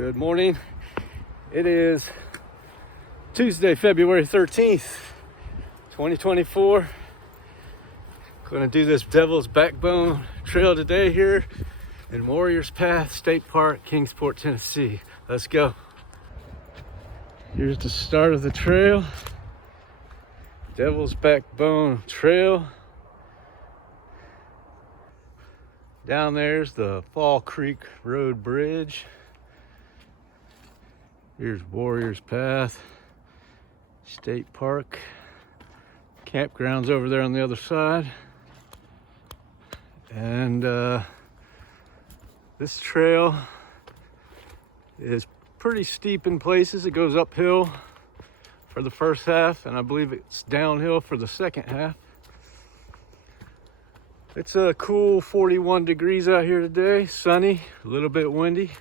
Good morning. It is Tuesday, February 13th, 2024. Going to do this Devil's Backbone Trail today here in Warriors Path State Park, Kingsport, Tennessee. Let's go. Here's the start of the trail. Devil's Backbone Trail. Down there's the Fall Creek Road Bridge. Here's Warriors Path State Park. Campground's over there on the other side. And this trail is pretty steep in places. It goes uphill for the first half, and I believe it's downhill for the second half. It's a cool 41 degrees out here today, sunny, a little bit windy.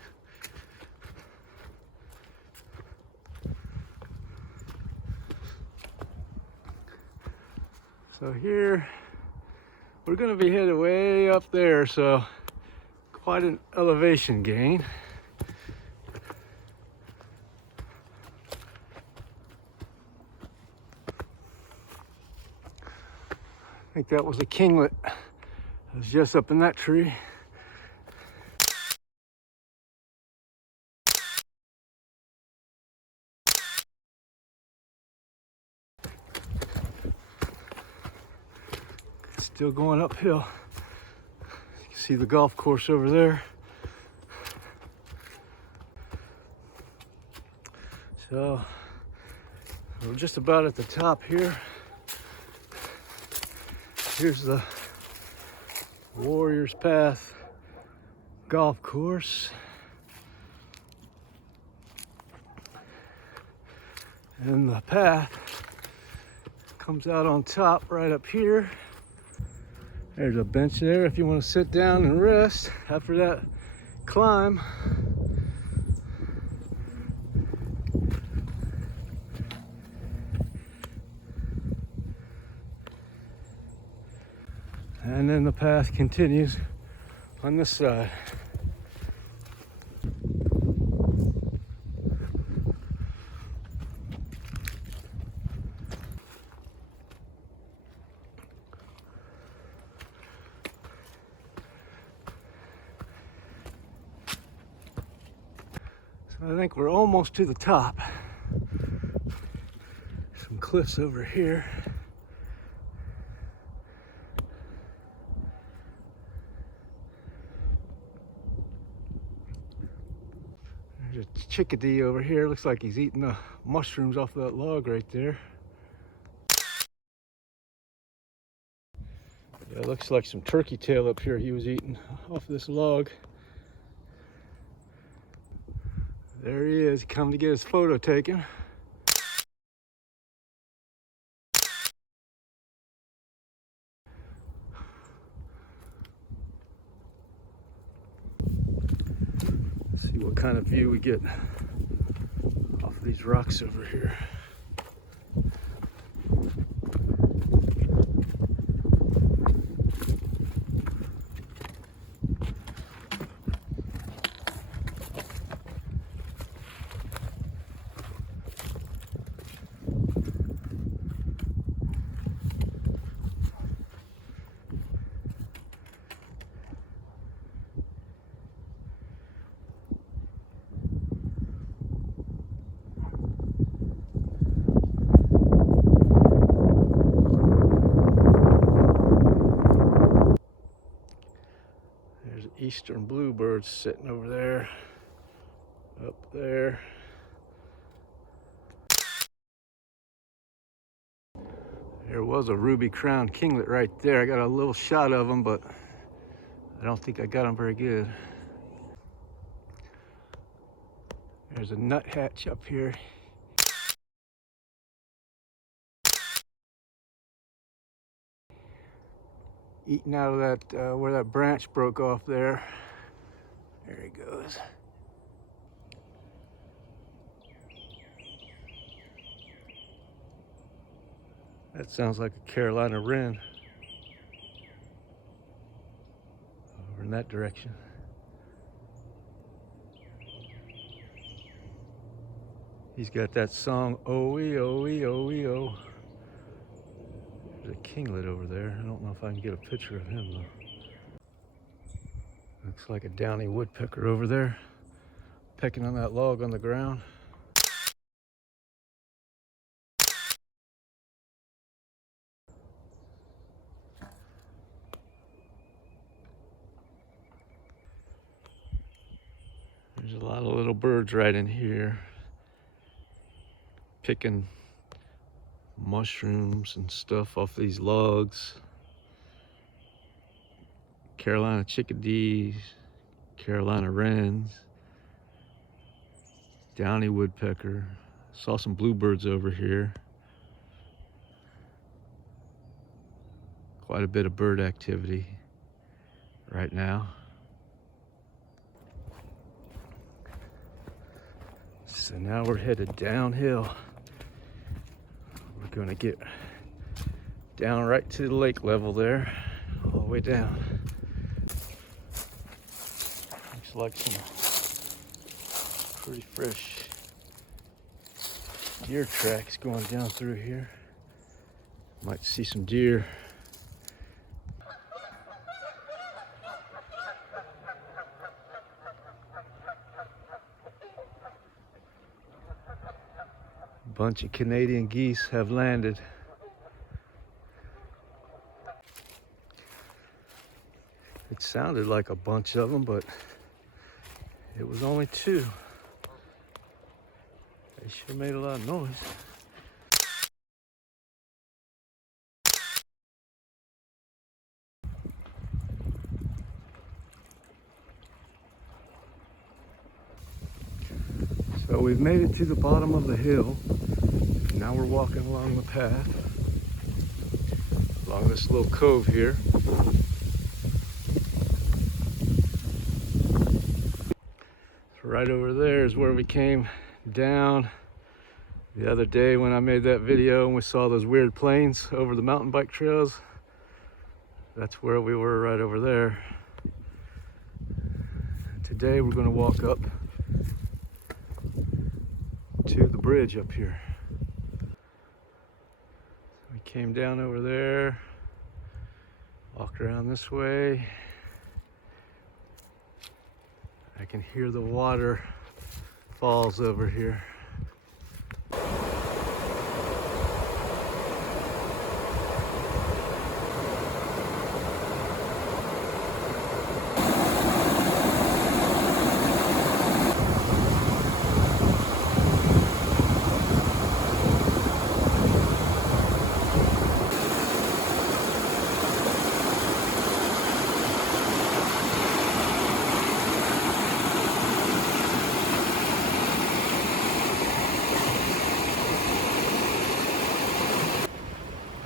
So here, we're gonna be headed way up there, so quite an elevation gain. I think that was a kinglet. I was just up in that tree. Still going uphill. You can see the golf course over there. So we're just about at the top here. Here's the Warriors Path golf course. And the path comes out on top right up here. There's a bench there if you want to sit down and rest after that climb. And then the path continues on this side. I think we're almost to the top. Some cliffs over here. There's a chickadee over here. Looks like he's eating the mushrooms off that log right there. Yeah, looks like some turkey tail up here he was eating off this log. There he is, come to get his photo taken. Let's see what kind of view we get off these rocks over here. Eastern bluebirds sitting over there, up there. There was a ruby-crowned kinglet right there. I got a little shot of him, but I don't think I got him very good. There's a nuthatch up here. Eating out of that, where that branch broke off there. There he goes. That sounds like a Carolina wren. Over in that direction. He's got that song, O-E-O-E-O-E-O. There's a kinglet over there. I don't know if I can get a picture of him though. Looks like a downy woodpecker over there, pecking on that log on the ground. There's a lot of little birds right in here, picking mushrooms and stuff off these logs. Carolina chickadees, Carolina wrens, downy woodpecker. Saw some bluebirds over here. Quite a bit of bird activity right now. So now we're headed downhill. We're gonna get down right to the lake level there, all the way down. Looks like some pretty fresh deer tracks going down through here. Might see some deer. A bunch of Canadian geese have landed. It sounded like a bunch of them, but it was only two. They sure made a lot of noise. So we've made it to the bottom of the hill. Now we're walking along the path, along this little cove here. So right over there is where we came down the other day when I made that video and we saw those weird planes over the mountain bike trails. That's where we were, right over there. Today we're going to walk up to the bridge up here. We came down over there, walked around this way. I can hear the water falls over here.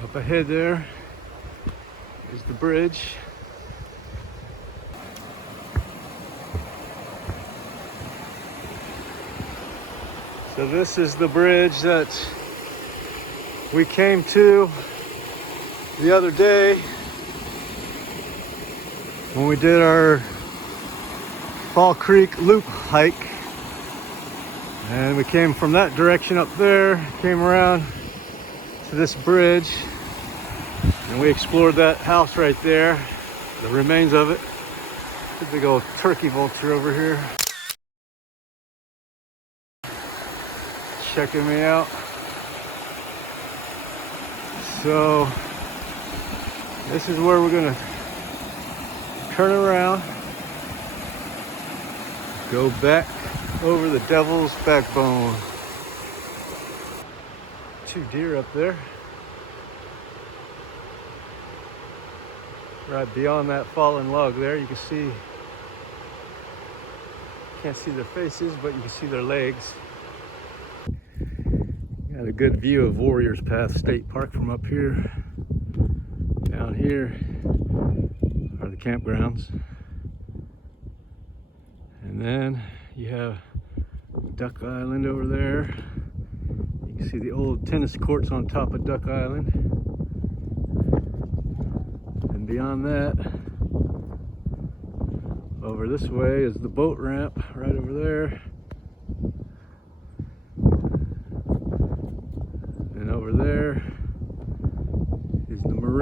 Up ahead there is the bridge. So this is the bridge that we came to the other day when we did our Fall Creek loop hike. And we came from that direction up there, came around to this bridge, and we explored that house right there, the remains of it. A big old turkey vulture over here checking me out. So this is where we're gonna turn around, go back over the Devil's Backbone. Two deer up there. Right beyond that fallen log there, you can see, can't see their faces, but you can see their legs. Got a good view of Warriors Path State Park from up here. Down here are the campgrounds. And then you have Duck Island over there. You can see the old tennis courts on top of Duck Island. And beyond that, over this way is the boat ramp right over there.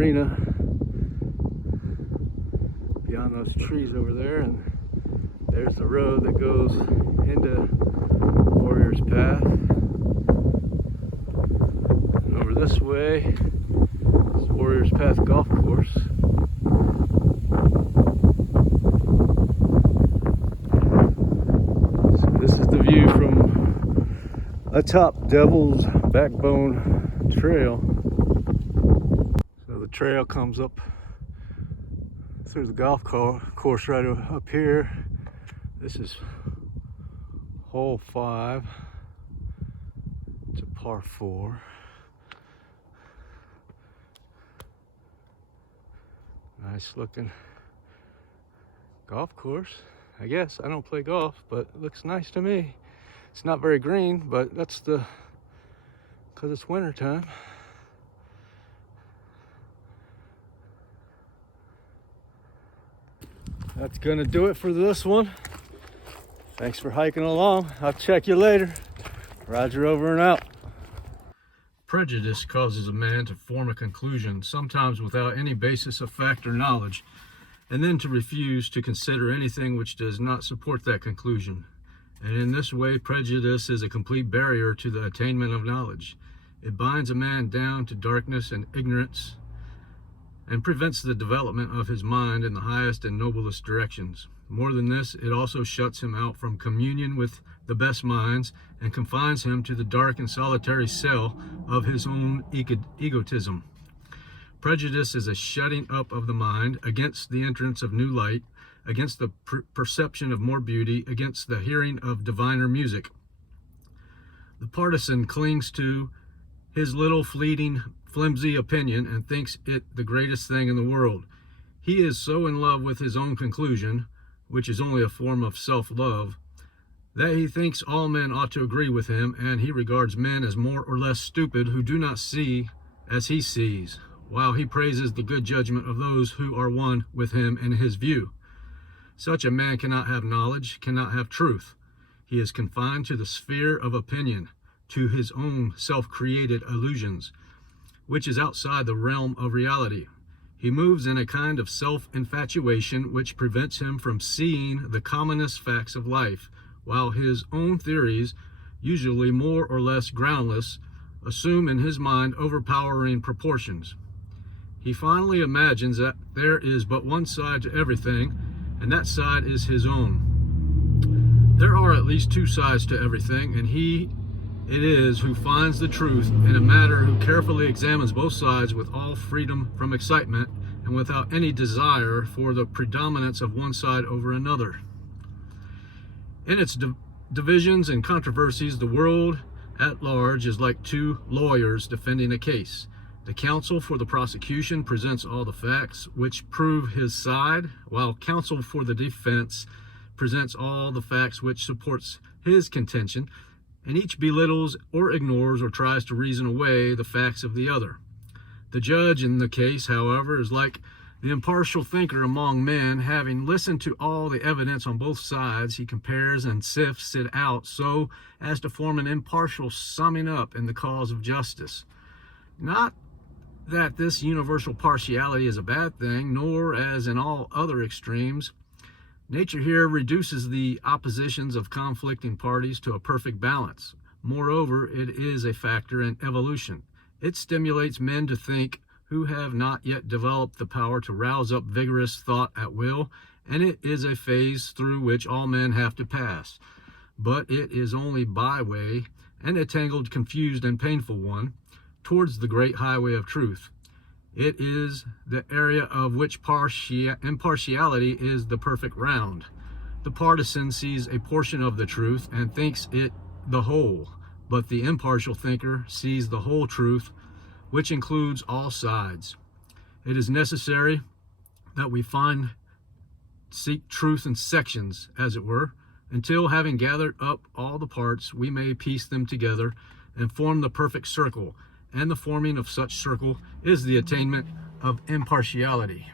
arena beyond those trees over there, and there's the road that goes into Warriors Path. And over this way is Warriors Path Golf Course. So this is the view from atop Devil's Backbone Trail. So the trail comes up through the golf course right up here. This is hole 5. It's a par 4. Nice looking golf course. I guess I don't play golf, but it looks nice to me. It's not very green, but that's because it's winter time. That's gonna do it for this one. Thanks for hiking along. I'll check you later. Roger, over and out. Prejudice causes a man to form a conclusion, sometimes without any basis of fact or knowledge, and then to refuse to consider anything which does not support that conclusion. And in this way, prejudice is a complete barrier to the attainment of knowledge. It binds a man down to darkness and ignorance, and prevents the development of his mind in the highest and noblest directions. More than this, it also shuts him out from communion with the best minds and confines him to the dark and solitary cell of his own egotism. Prejudice is a shutting up of the mind against the entrance of new light, against the perception of more beauty, against the hearing of diviner music. The partisan clings to his little fleeting, flimsy opinion and thinks it the greatest thing in the world. He is so in love with his own conclusion, which is only a form of self-love, that he thinks all men ought to agree with him, and he regards men as more or less stupid who do not see as he sees, while he praises the good judgment of those who are one with him in his view. Such a man cannot have knowledge, cannot have truth. He is confined to the sphere of opinion, to his own self-created illusions, which is outside the realm of reality. He moves in a kind of self-infatuation which prevents him from seeing the commonest facts of life, while his own theories, usually more or less groundless, assume in his mind overpowering proportions. He finally imagines that there is but one side to everything, and that side is his own. There are at least two sides to everything, and it is who finds the truth in a matter who carefully examines both sides with all freedom from excitement and without any desire for the predominance of one side over another. In its divisions and controversies, the world at large is like two lawyers defending a case. The counsel for the prosecution presents all the facts which prove his side, while counsel for the defense presents all the facts which supports his contention, and each belittles or ignores or tries to reason away the facts of the other. The judge in the case, however, is like the impartial thinker among men. Having listened to all the evidence on both sides, he compares and sifts it out so as to form an impartial summing up in the cause of justice. Not that this universal partiality is a bad thing, nor, as in all other extremes, nature here reduces the oppositions of conflicting parties to a perfect balance. Moreover, it is a factor in evolution. It stimulates men to think who have not yet developed the power to rouse up vigorous thought at will, and it is a phase through which all men have to pass. But it is only byway, and a tangled, confused, and painful one, towards the great highway of truth. It is the area of which impartiality is the perfect round. The partisan sees a portion of the truth and thinks it the whole, but the impartial thinker sees the whole truth, which includes all sides. It is necessary that we seek truth in sections, as it were, until, having gathered up all the parts, we may piece them together and form the perfect circle. And the forming of such circle is the attainment of impartiality.